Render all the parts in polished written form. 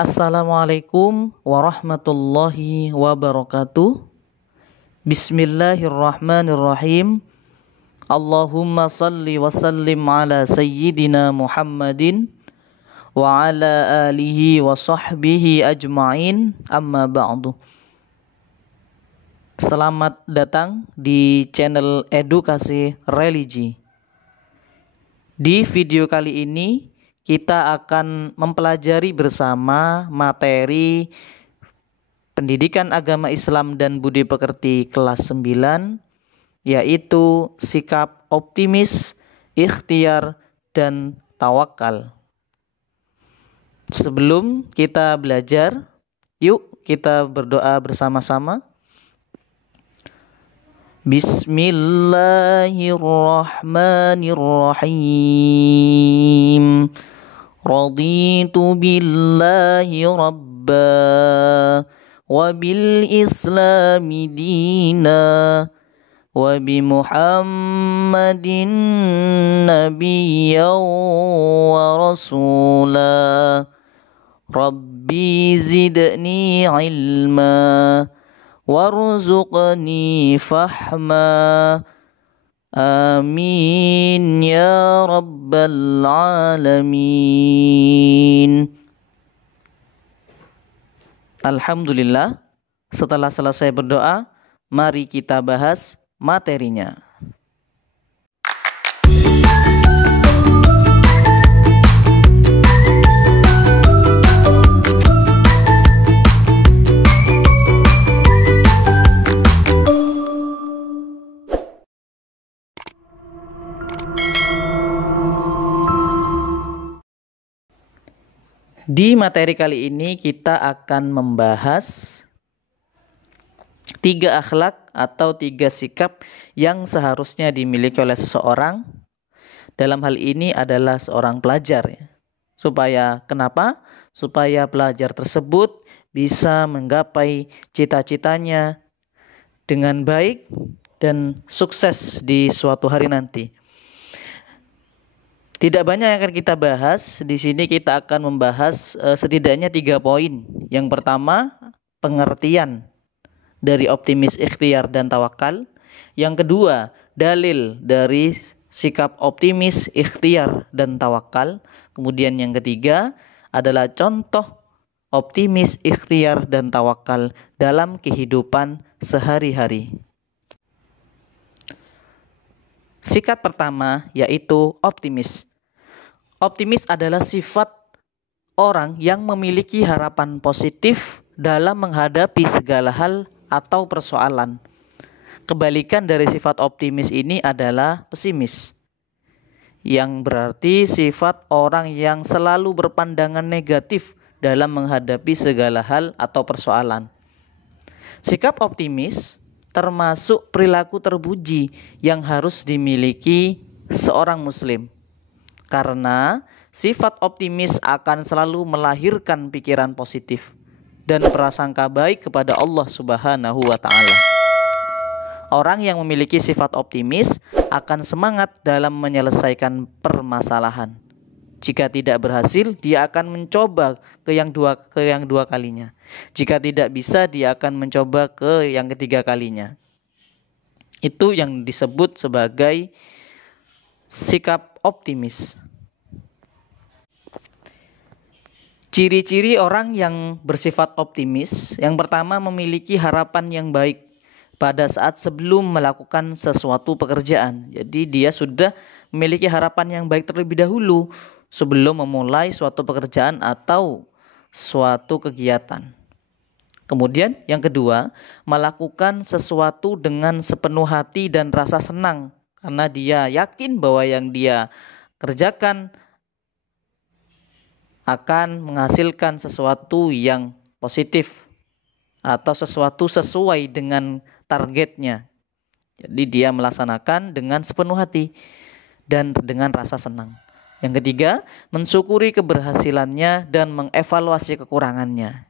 Assalamualaikum warahmatullahi wabarakatuh. Bismillahirrahmanirrahim. Allahumma salli wa sallim ala sayyidina Muhammadin wa ala alihi wa sahbihi ajma'in, amma ba'du. Selamat datang di channel Edukasi Religi. Di video kali ini kita akan mempelajari bersama materi Pendidikan Agama Islam dan Budi Pekerti kelas 9, yaitu sikap optimis, ikhtiar, dan tawakal. Sebelum kita belajar, yuk kita berdoa bersama-sama. Bismillahirrahmanirrahim. Raditu billahi rabba wa bil islami dina wa bi Muhammadin nabiyyan wa rasula. Rabbi zidni ilma warzuqni fahma. Amin ya rabbal alamin. Alhamdulillah, setelah selesai berdoa, mari kita bahas materinya. Di materi kali ini kita akan membahas 3 akhlak atau 3 sikap yang seharusnya dimiliki oleh seseorang. Dalam hal ini adalah seorang pelajar. Supaya kenapa? Supaya pelajar tersebut bisa menggapai cita-citanya dengan baik dan sukses di suatu hari nanti. Tidak banyak yang akan kita bahas. Di sini kita akan membahas setidaknya 3 poin. Yang pertama, pengertian dari optimis, ikhtiar, dan tawakal. Yang kedua, dalil dari sikap optimis, ikhtiar, dan tawakal. Kemudian yang ketiga adalah contoh optimis, ikhtiar, dan tawakal dalam kehidupan sehari-hari. Sikap pertama yaitu optimis. Optimis adalah sifat orang yang memiliki harapan positif dalam menghadapi segala hal atau persoalan. Kebalikan dari sifat optimis ini adalah pesimis, yang berarti sifat orang yang selalu berpandangan negatif dalam menghadapi segala hal atau persoalan. Sikap optimis termasuk perilaku terpuji yang harus dimiliki seorang muslim. Karena sifat optimis akan selalu melahirkan pikiran positif dan prasangka baik kepada Allah Subhanahu wa Ta'ala. Orang yang memiliki sifat optimis akan semangat dalam menyelesaikan permasalahan. Jika tidak berhasil, dia akan mencoba ke yang dua kalinya. Jika tidak bisa, dia akan mencoba ke yang ketiga kalinya. Itu yang disebut sebagai sikap optimis. Ciri-ciri orang yang bersifat optimis, yang pertama memiliki harapan yang baik pada saat sebelum melakukan sesuatu pekerjaan. Jadi dia sudah memiliki harapan yang baik terlebih dahulu sebelum memulai suatu pekerjaan atau suatu kegiatan. Kemudian yang kedua, melakukan sesuatu dengan sepenuh hati dan rasa senang karena dia yakin bahwa yang dia kerjakan akan menghasilkan sesuatu yang positif atau sesuatu sesuai dengan targetnya. Jadi dia melaksanakan dengan sepenuh hati dan dengan rasa senang. Yang ketiga, mensyukuri keberhasilannya dan mengevaluasi kekurangannya.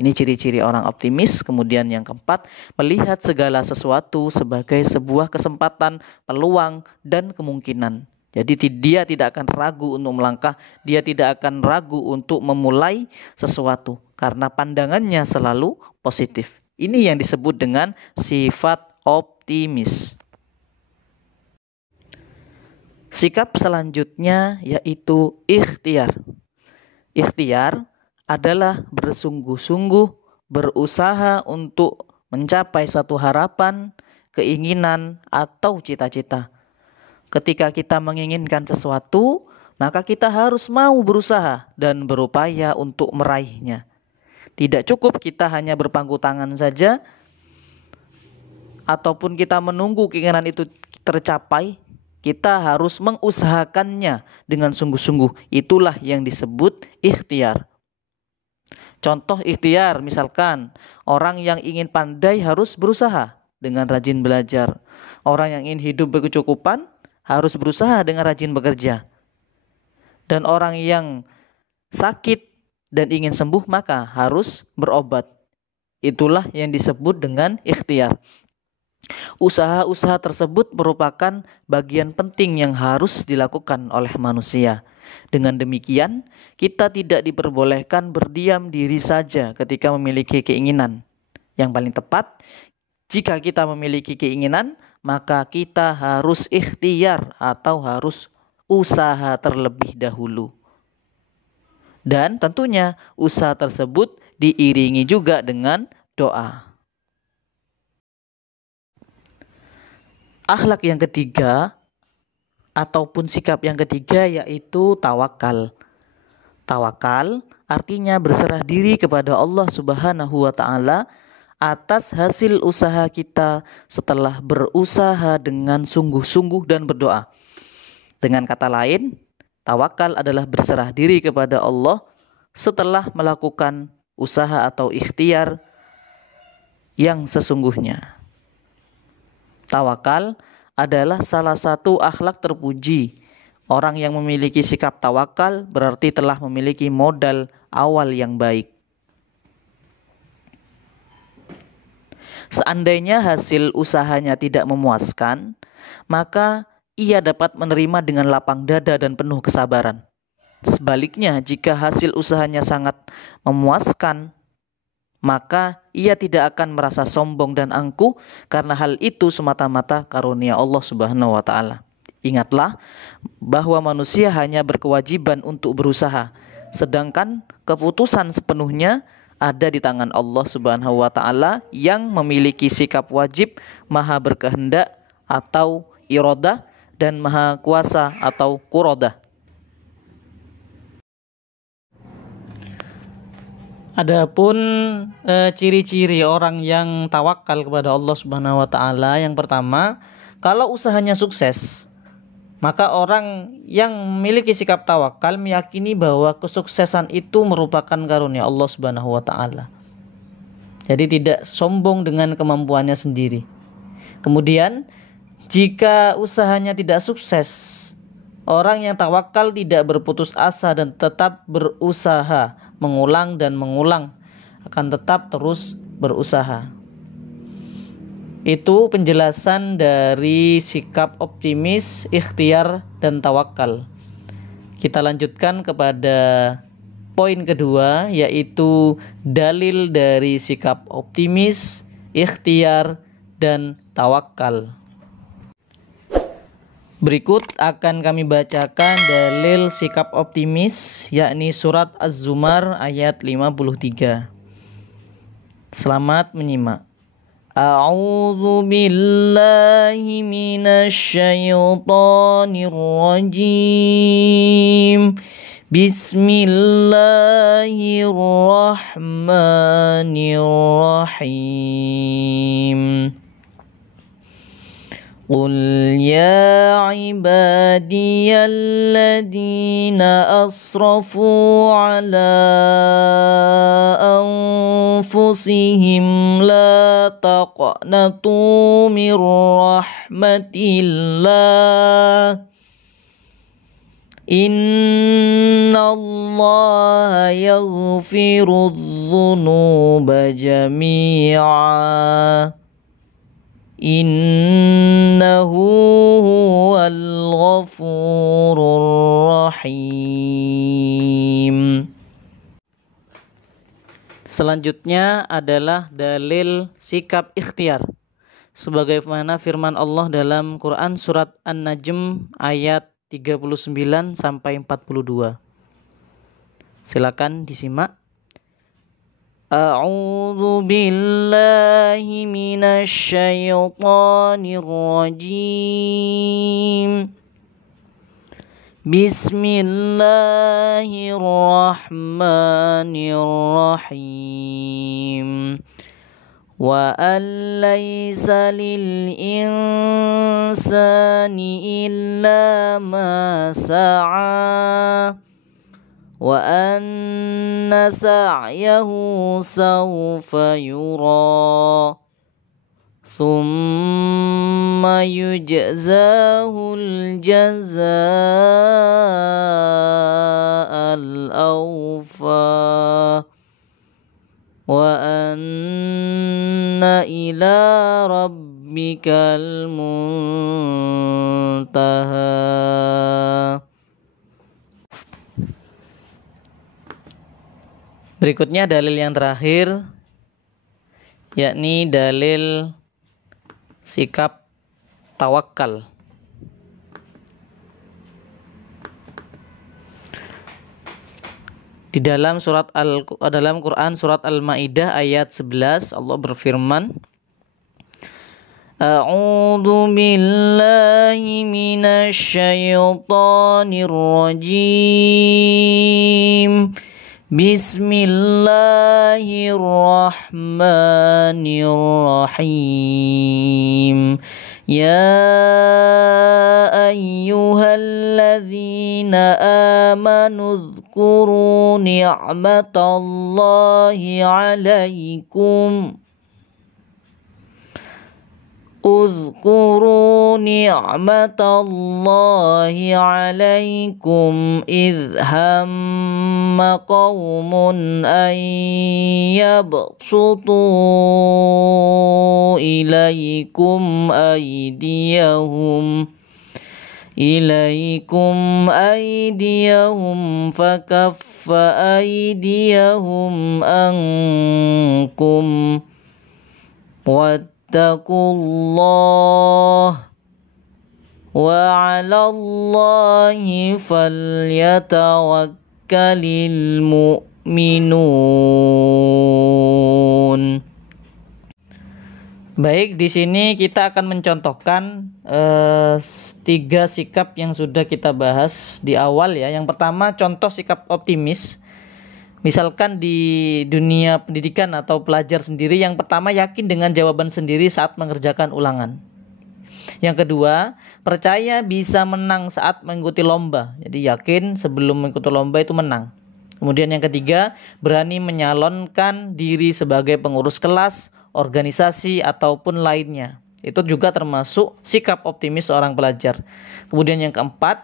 Ini ciri-ciri orang optimis. Kemudian yang keempat, melihat segala sesuatu sebagai sebuah kesempatan, peluang, dan kemungkinan. Jadi dia tidak akan ragu untuk melangkah, dia tidak akan ragu untuk memulai sesuatu karena pandangannya selalu positif. Ini yang disebut dengan sifat optimis. Sikap selanjutnya yaitu ikhtiar. Ikhtiar adalah bersungguh-sungguh berusaha untuk mencapai suatu harapan, keinginan, atau cita-cita. Ketika kita menginginkan sesuatu, maka kita harus mau berusaha dan berupaya untuk meraihnya. Tidak cukup kita hanya berpangku tangan saja, ataupun kita menunggu keinginan itu tercapai. Kita harus mengusahakannya dengan sungguh-sungguh. Itulah yang disebut ikhtiar. Contoh ikhtiar, misalkan orang yang ingin pandai harus berusaha dengan rajin belajar. Orang yang ingin hidup berkecukupan harus berusaha dengan rajin bekerja. Dan orang yang sakit dan ingin sembuh maka harus berobat. Itulah yang disebut dengan ikhtiar. Usaha-usaha tersebut merupakan bagian penting yang harus dilakukan oleh manusia. Dengan demikian, kita tidak diperbolehkan berdiam diri saja ketika memiliki keinginan. Yang paling tepat, jika kita memiliki keinginan, maka kita harus ikhtiar atau harus usaha terlebih dahulu. Dan tentunya usaha tersebut diiringi juga dengan doa. Akhlak yang ketiga ataupun sikap yang ketiga yaitu tawakal. Tawakal artinya berserah diri kepada Allah Subhanahu wa taala atas hasil usaha kita setelah berusaha dengan sungguh-sungguh dan berdoa. Dengan kata lain, tawakal adalah berserah diri kepada Allah setelah melakukan usaha atau ikhtiar yang sesungguhnya. Tawakal adalah salah satu akhlak terpuji. Orang yang memiliki sikap tawakal berarti telah memiliki modal awal yang baik. Seandainya hasil usahanya tidak memuaskan, maka ia dapat menerima dengan lapang dada dan penuh kesabaran. Sebaliknya, jika hasil usahanya sangat memuaskan, maka ia tidak akan merasa sombong dan angkuh karena hal itu semata-mata karunia Allah Subhanahu wa taala. Ingatlah bahwa manusia hanya berkewajiban untuk berusaha, sedangkan keputusan sepenuhnya ada di tangan Allah Subhanahu wa taala yang memiliki sikap wajib, maha berkehendak atau iradah dan maha kuasa atau quradah. Adapun ciri-ciri orang yang tawakal kepada Allah Subhanahu wa taala, yang pertama, kalau usahanya sukses, maka orang yang memiliki sikap tawakal meyakini bahwa kesuksesan itu merupakan karunia Allah Subhanahu wa taala. Jadi tidak sombong dengan kemampuannya sendiri. Kemudian, jika usahanya tidak sukses, orang yang tawakal tidak berputus asa dan tetap berusaha, mengulang dan mengulang, akan tetap terus berusaha. Itu penjelasan dari sikap optimis, ikhtiar, dan tawakal. Kita lanjutkan kepada poin kedua, yaitu dalil dari sikap optimis, ikhtiar, dan tawakal. Berikut akan kami bacakan dalil sikap optimis, yakni surat Az-Zumar ayat 53. Selamat menyimak. A'udzu billahi minasy syaithanir rajim. Bismillahirrahmanirrahim. Qul ya ibadiyalladzina asrafu ala anfusihim la taqnatu mir rahmatillah innallaha yaghfirudz dzunuba jami'a innahu huwal ghafurur rahim. Selanjutnya adalah dalil sikap ikhtiar. Sebagaimana firman Allah dalam Quran surat An-Najm ayat 39 sampai 42. Silakan disimak. A'udzu billahi minasy syaithanir rajim. Bismillahirrahmanirrahim. Wa an laysa lil insani illa ma sa'a wa anna sa'yahu sawfa yura thumma yujzahul jazaa'al awfa wa anna ila rabbikal muntaha. Berikutnya dalil yang terakhir, yakni dalil sikap tawakal. Di dalam Quran surat Al-Maidah ayat 11 Allah berfirman, A'udzu billahi minasy syaithanir rajim. Bismillahirrahmanirrahim. Ya ayyuhalladzina amanu dzkuru ni'matallahi 'alaikum. Uzkuru ni'matallahi 'alaikum idh hamma qaumun an yabsutu ilaikum aydiyahum fakaffa aydiyahum ankum wattaqullah wa 'alallahi falyatawakkalul mu'minun. Baik, di sini kita akan mencontohkan 3 sikap yang sudah kita bahas di awal ya. Yang pertama, contoh sikap optimis. Misalkan di dunia pendidikan atau pelajar sendiri, yang pertama yakin dengan jawaban sendiri saat mengerjakan ulangan. Yang kedua, percaya bisa menang saat mengikuti lomba. Jadi yakin sebelum mengikuti lomba itu menang. Kemudian yang ketiga, berani menyalonkan diri sebagai pengurus kelas, organisasi ataupun lainnya. Itu juga termasuk sikap optimis seorang pelajar. Kemudian yang keempat,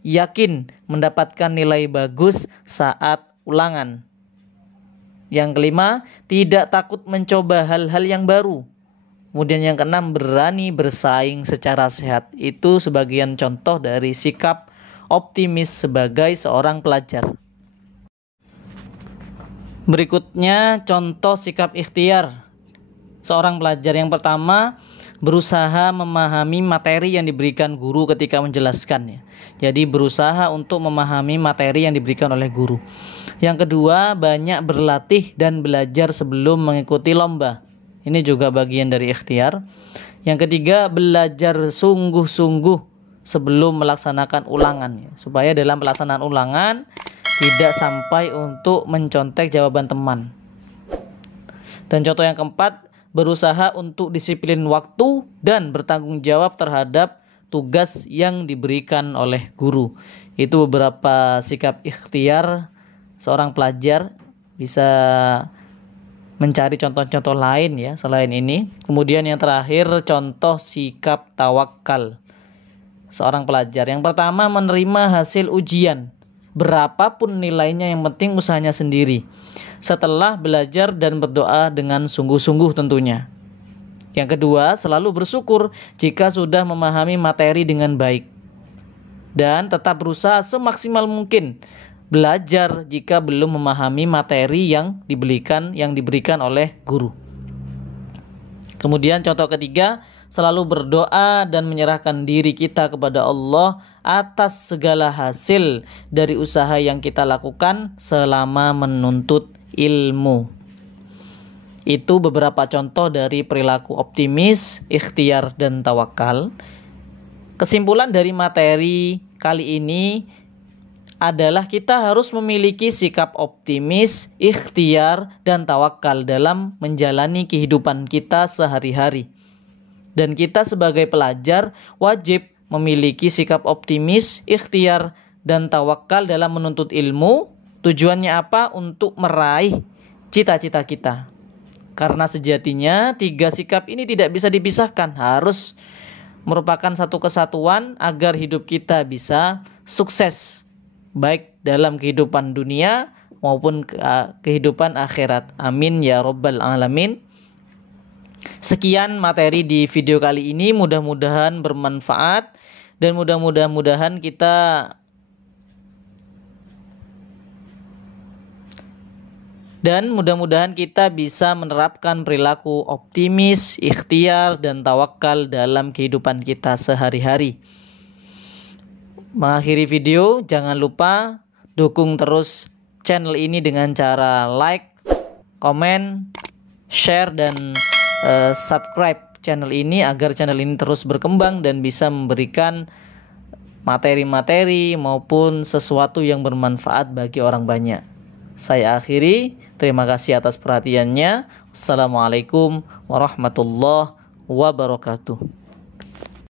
yakin mendapatkan nilai bagus saat ulangan. Yang kelima, tidak takut mencoba hal-hal yang baru. Kemudian yang keenam, berani bersaing secara sehat. Itu sebagian contoh dari sikap optimis sebagai seorang pelajar. Berikutnya contoh sikap ikhtiar seorang pelajar. Yang pertama, berusaha memahami materi yang diberikan guru ketika menjelaskannya. Jadi berusaha untuk memahami materi yang diberikan oleh guru. Yang kedua, banyak berlatih dan belajar sebelum mengikuti lomba. Ini juga bagian dari ikhtiar. Yang ketiga, belajar sungguh-sungguh sebelum melaksanakan ulangan, supaya dalam pelaksanaan ulangan tidak sampai untuk mencontek jawaban teman. Dan contoh yang keempat, berusaha untuk disiplin waktu dan bertanggung jawab terhadap tugas yang diberikan oleh guru. Itu beberapa sikap ikhtiar seorang pelajar. Bisa mencari contoh-contoh lain ya selain ini. Kemudian yang terakhir, contoh sikap tawakal seorang pelajar. Yang pertama, menerima hasil ujian berapapun nilainya, yang penting usahanya sendiri, setelah belajar dan berdoa dengan sungguh-sungguh tentunya. Yang kedua, selalu bersyukur jika sudah memahami materi dengan baik. Dan tetap berusaha semaksimal mungkin belajar jika belum memahami materi yang diberikan oleh guru. Kemudian contoh ketiga, selalu berdoa dan menyerahkan diri kita kepada Allah atas segala hasil dari usaha yang kita lakukan selama menuntut ilmu. Itu beberapa contoh dari perilaku optimis, ikhtiar, dan tawakal. Kesimpulan dari materi kali ini adalah kita harus memiliki sikap optimis, ikhtiar, dan tawakal dalam menjalani kehidupan kita sehari-hari. Dan kita sebagai pelajar wajib memiliki sikap optimis, ikhtiar, dan tawakal dalam menuntut ilmu. Tujuannya apa? Untuk meraih cita-cita kita. Karena sejatinya tiga sikap ini tidak bisa dipisahkan, harus merupakan satu kesatuan agar hidup kita bisa sukses, baik dalam kehidupan dunia maupun kehidupan akhirat. Amin ya rabbal alamin. Sekian materi di video kali ini, mudah-mudahan bermanfaat dan mudah-mudahan kita bisa menerapkan perilaku optimis, ikhtiar, dan tawakal dalam kehidupan kita sehari-hari. Mengakhiri video, jangan lupa dukung terus channel ini dengan cara like, komen, share, dan subscribe channel ini agar channel ini terus berkembang dan bisa memberikan materi-materi maupun sesuatu yang bermanfaat bagi orang banyak. Saya akhiri, terima kasih atas perhatiannya. Assalamualaikum warahmatullahi wabarakatuh.